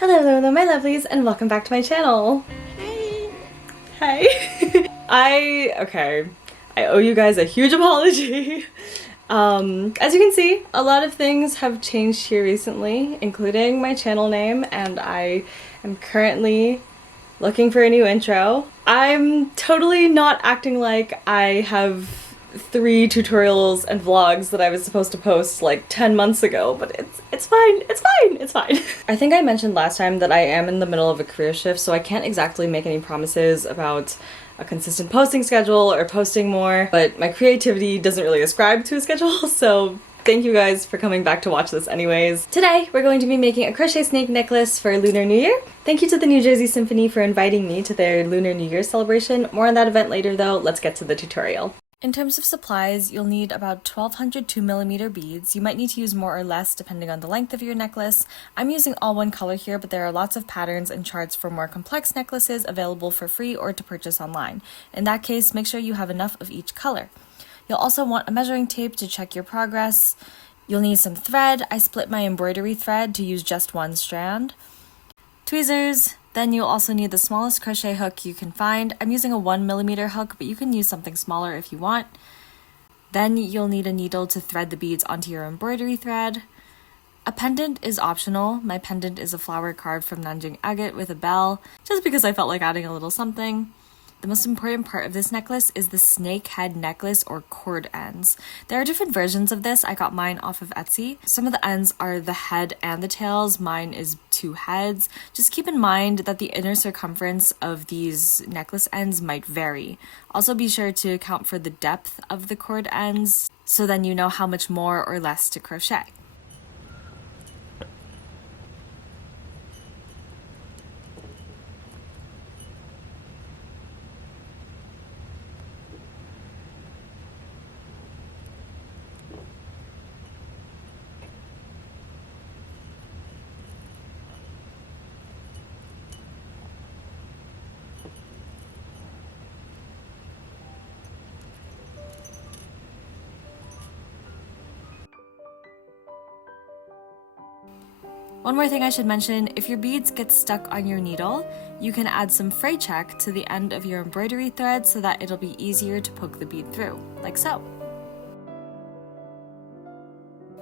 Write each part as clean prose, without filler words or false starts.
Hello, my lovelies, and welcome back to my channel. Hey. I owe you guys a huge apology. As you can see, a lot of things have changed here recently, including my channel name, and I am currently looking for a new intro. I'm totally not acting like I have 3 tutorials and vlogs that I was supposed to post like 10 months ago, but it's fine. I think I mentioned last time that I am in the middle of a career shift, so I can't exactly make any promises about a consistent posting schedule or posting more, but my creativity doesn't really ascribe to a schedule, so thank you guys for coming back to watch this anyways. Today, we're going to be making a crochet snake necklace for Lunar New Year. Thank you to the New Jersey Symphony for inviting me to their Lunar New Year celebration. More on that event later though, let's get to the tutorial. In terms of supplies, you'll need about 1200 2mm beads. You might need to use more or less depending on the length of your necklace. I'm using all one color here, but there are lots of patterns and charts for more complex necklaces available for free or to purchase online. In that case, make sure you have enough of each color. You'll also want a measuring tape to check your progress. You'll need some thread. I split my embroidery thread to use just one strand. Tweezers. Then you'll also need the smallest crochet hook you can find. I'm using a 1mm hook, but you can use something smaller if you want. Then you'll need a needle to thread the beads onto your embroidery thread. A pendant is optional. My pendant is a flower carved from Nanjing agate with a bell, just because I felt like adding a little something. The most important part of this necklace is the snake head necklace or cord ends. There are different versions of this. I got mine off of Etsy. Some of the ends are the head and the tails. Mine is 2 heads. Just keep in mind that the inner circumference of these necklace ends might vary. Also be sure to account for the depth of the cord ends, so then you know how much more or less to crochet. One more thing I should mention, if your beads get stuck on your needle, you can add some fray check to the end of your embroidery thread so that it'll be easier to poke the bead through, like so.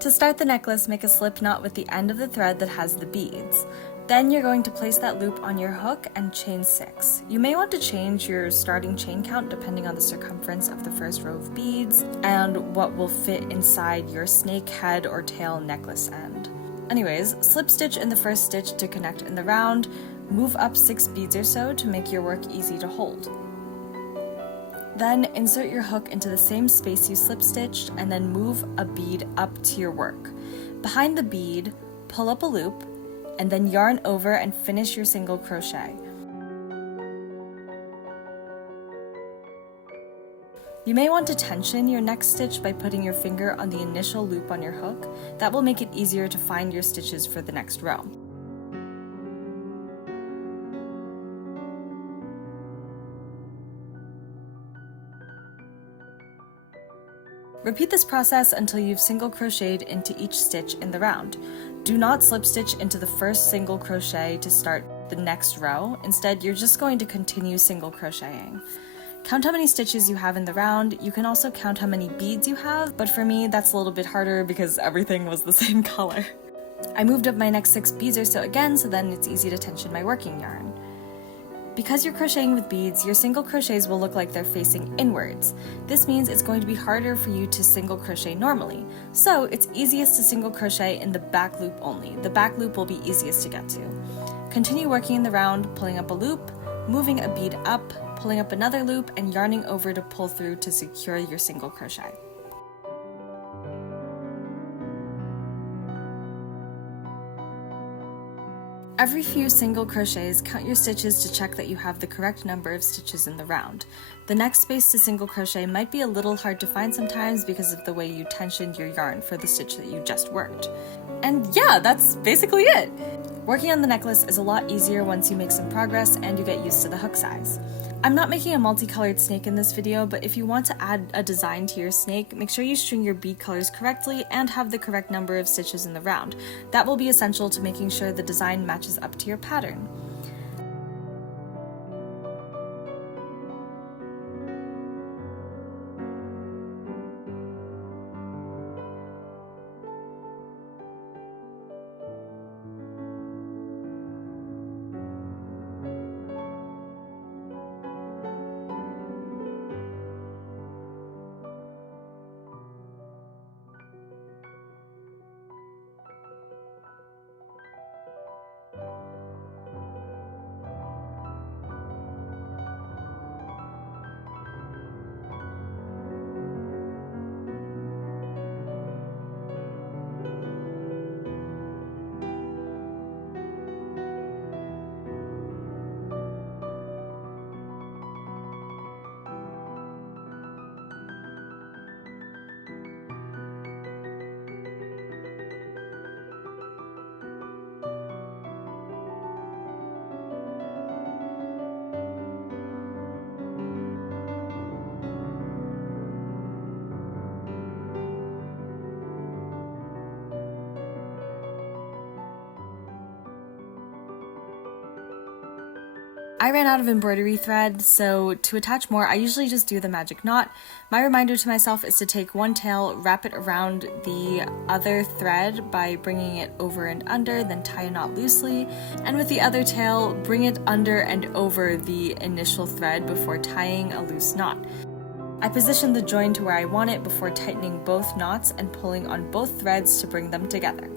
To start the necklace, make a slip knot with the end of the thread that has the beads. Then you're going to place that loop on your hook and chain 6. You may want to change your starting chain count depending on the circumference of the first row of beads and what will fit inside your snake head or tail necklace end. Anyways, slip stitch in the first stitch to connect in the round, move up 6 beads or so to make your work easy to hold. Then insert your hook into the same space you slip stitched and then move a bead up to your work. Behind the bead, pull up a loop and then yarn over and finish your single crochet. You may want to tension your next stitch by putting your finger on the initial loop on your hook. That will make it easier to find your stitches for the next row. Repeat this process until you've single crocheted into each stitch in the round. Do not slip stitch into the first single crochet to start the next row. Instead, you're just going to continue single crocheting. Count how many stitches you have in the round. You can also count how many beads you have, but for me that's a little bit harder because everything was the same color. I moved up my next 6 beads or so again, so then it's easy to tension my working yarn. Because you're crocheting with beads, your single crochets will look like they're facing inwards. This means it's going to be harder for you to single crochet normally. So it's easiest to single crochet in the back loop only. The back loop will be easiest to get to. Continue working in the round, pulling up a loop, moving a bead up, pulling up another loop, and yarning over to pull through to secure your single crochet. Every few single crochets, count your stitches to check that you have the correct number of stitches in the round. The next space to single crochet might be a little hard to find sometimes because of the way you tensioned your yarn for the stitch that you just worked. And yeah, that's basically it! Working on the necklace is a lot easier once you make some progress and you get used to the hook size. I'm not making a multicolored snake in this video, but if you want to add a design to your snake, make sure you string your bead colors correctly and have the correct number of stitches in the round. That will be essential to making sure the design matches up to your pattern. I ran out of embroidery thread, so to attach more, I usually just do the magic knot. My reminder to myself is to take one tail, wrap it around the other thread by bringing it over and under, then tie a knot loosely, and with the other tail, bring it under and over the initial thread before tying a loose knot. I position the join to where I want it before tightening both knots and pulling on both threads to bring them together.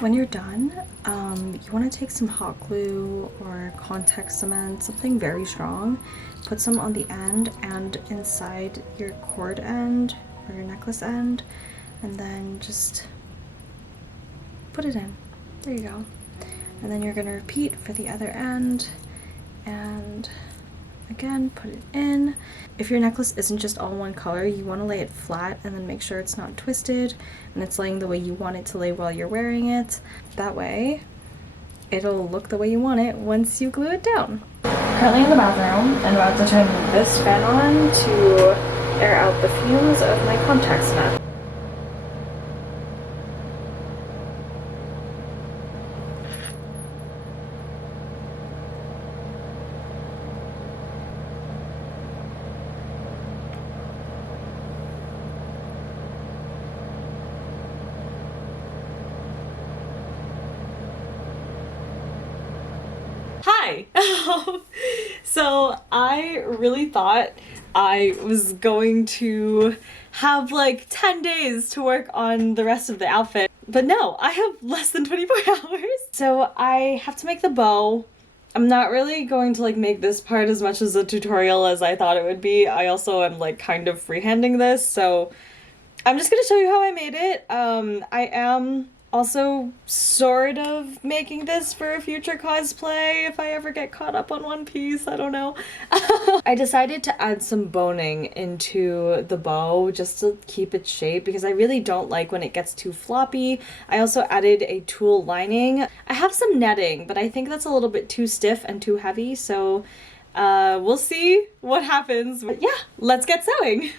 When you're done, you want to take some hot glue or contact cement, something very strong, put some on the end and inside your cord end or your necklace end, and then just put it in. There you go. And then you're going to repeat for the other end and again put it in. If your necklace isn't just all one color, you want to lay it flat and then make sure it's not twisted and it's laying the way you want it to lay while you're wearing it. That way it'll look the way you want it once you glue it down. Currently in the bathroom and about to turn this fan on to air out the fumes of my contact cement. Hi! So I really thought I was going to have like 10 days to work on the rest of the outfit, but no, I have less than 24 hours. So I have to make the bow. I'm not really going to like make this part as much as a tutorial as I thought it would be. I also am like kind of freehanding this, so I'm just gonna show you how I made it. I am also sort of making this for a future cosplay if I ever get caught up on One Piece, I don't know. I decided to add some boning into the bow just to keep its shape because I really don't like when it gets too floppy. I also added a tulle lining. I have some netting, but I think that's a little bit too stiff and too heavy, so we'll see what happens. But yeah, let's get sewing.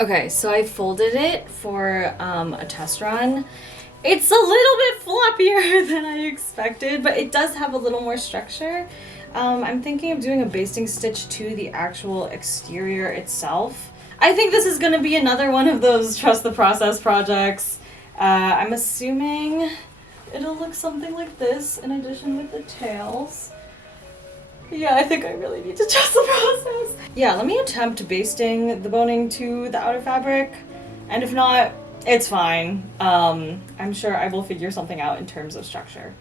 Okay, so I folded it for a test run. It's a little bit floppier than I expected, but it does have a little more structure. I'm thinking of doing a basting stitch to the actual exterior itself. I think this is going to be another one of those trust the process projects. I'm assuming it'll look something like this in addition with the tails. Yeah, I think I really need to trust the process. Yeah, let me attempt basting the boning to the outer fabric, and if not, it's fine. I'm sure I will figure something out in terms of structure.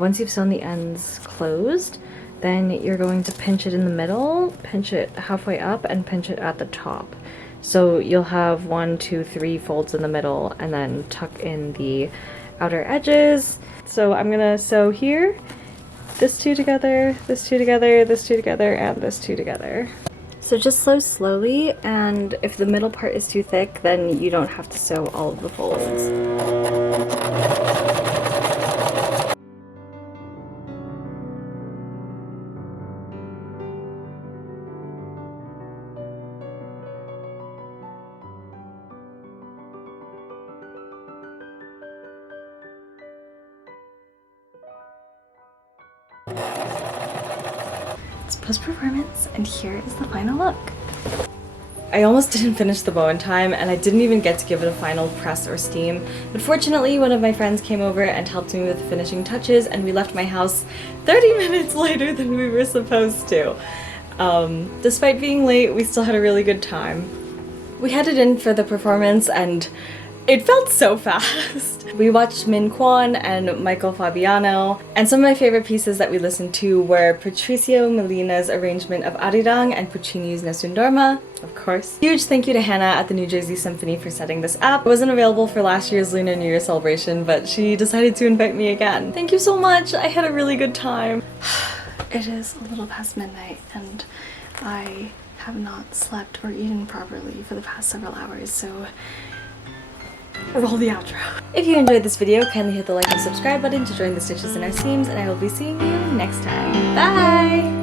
Once you've sewn the ends closed, then you're going to pinch it in the middle, pinch it halfway up, and pinch it at the top. So you'll have 1, 2, 3 folds in the middle, and then tuck in the outer edges. So I'm gonna sew here, this two together, this two together, this two together, and this two together. So just sew slowly, and if the middle part is too thick, then you don't have to sew all of the folds. It's post-performance, and here is the final look. I almost didn't finish the bow in time, and I didn't even get to give it a final press or steam, but fortunately one of my friends came over and helped me with the finishing touches, and we left my house 30 minutes later than we were supposed to. Despite being late, we still had a really good time. We headed in for the performance, and it felt so fast. We watched Min Kwon and Michael Fabiano, and some of my favorite pieces that we listened to were Patricio Molina's arrangement of Arirang and Puccini's Nessun Dorma, of course. Huge thank you to Hannah at the New Jersey Symphony for setting this up. It wasn't available for last year's Lunar New Year celebration, but she decided to invite me again. Thank you so much, I had a really good time. It is a little past midnight, and I have not slept or eaten properly for the past several hours, so roll the outro. If you enjoyed this video, kindly hit the like and subscribe button to join the stitches in our seams, and I will be seeing you next time. Bye!